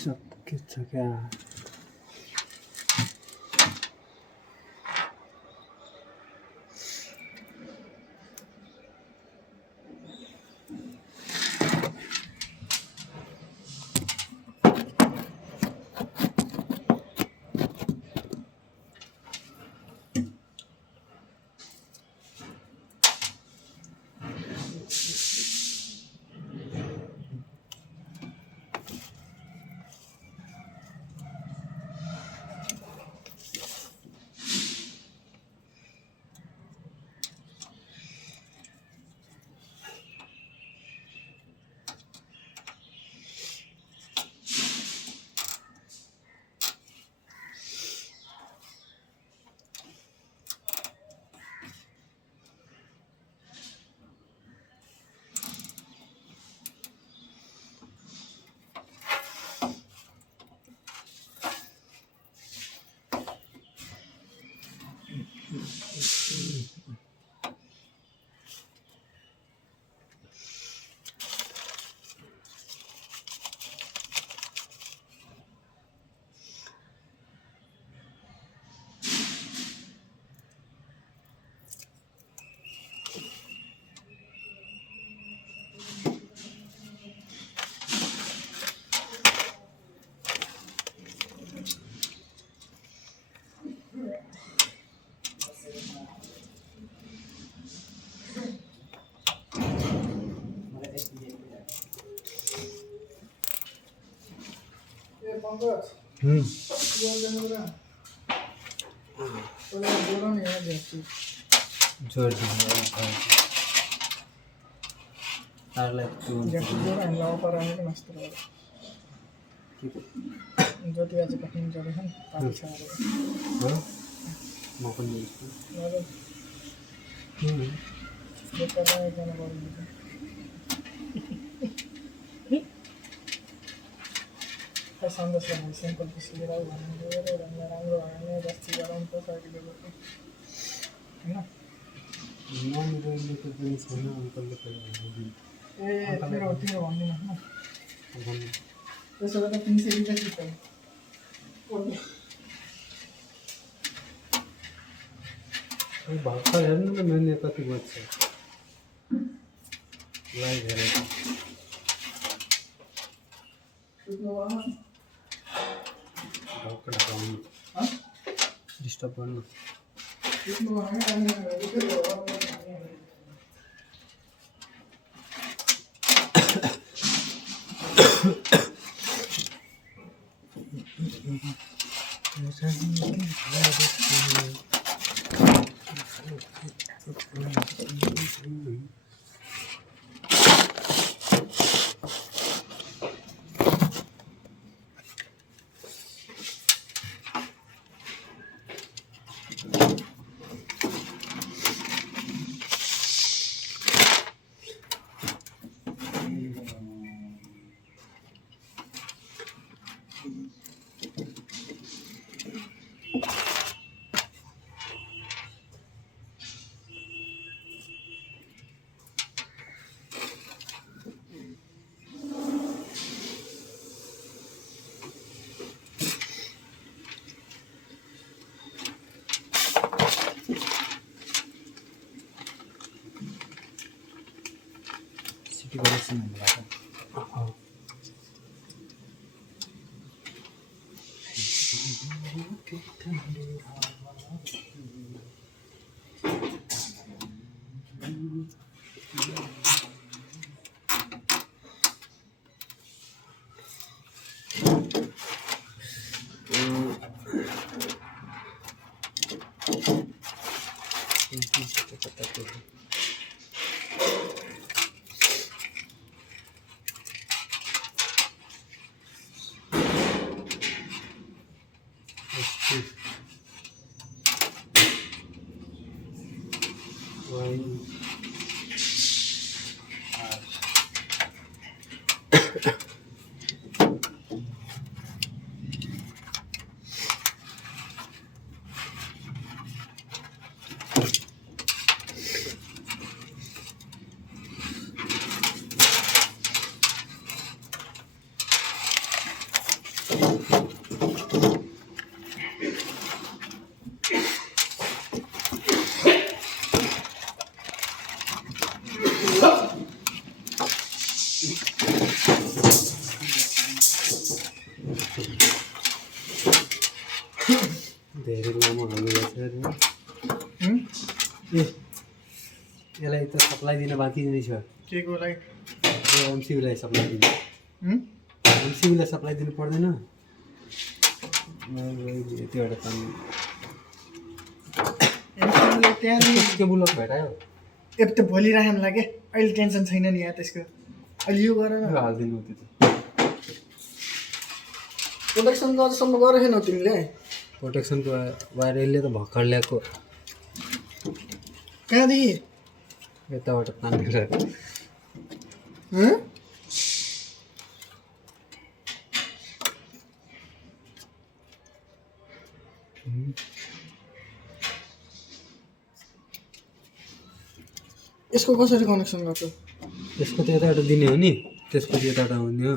सकिन्छ क्या जोड संदेशलाई सिम्पल पिसिएर भनेर राम्रो भने जस्तै गराउनु पर्छ अहिले होइन तेरो भन्दिनँ त्यसो गर्दा 300 भर्खर हेर्नु न मैले कति बज्छ लाइभ हेरेको डिस्टर्ब गर्नु यसको धेरै लामो हाल्नुपर्छ यसलाई त सप्लाई दिन बाँकी नै छ के को लागि एमसियूलाई सप्लाई दिनु एमसियूलाई सप्लाई दिनु पर्दैन त्यो एउटा काम एमसियूले त्यहाँ केबुल भेटायो एप त भोलि राख्नु लाग्यो अहिले टेन्सन छैन नि यहाँ त्यसको अहिले यो गर न हालिदिनु त्यो प्रोडक्सनको अझसम्म गरेनौ तिमीले प्रोटेक्सनको वायर यसले त भर्खर ल्याएको कहाँदेखि यताबाट तानेर यसको कसरी कनेक्सन गर्छौ यसको त यताबाट दिने हो नि त्यसपछि यताबाट आउने हो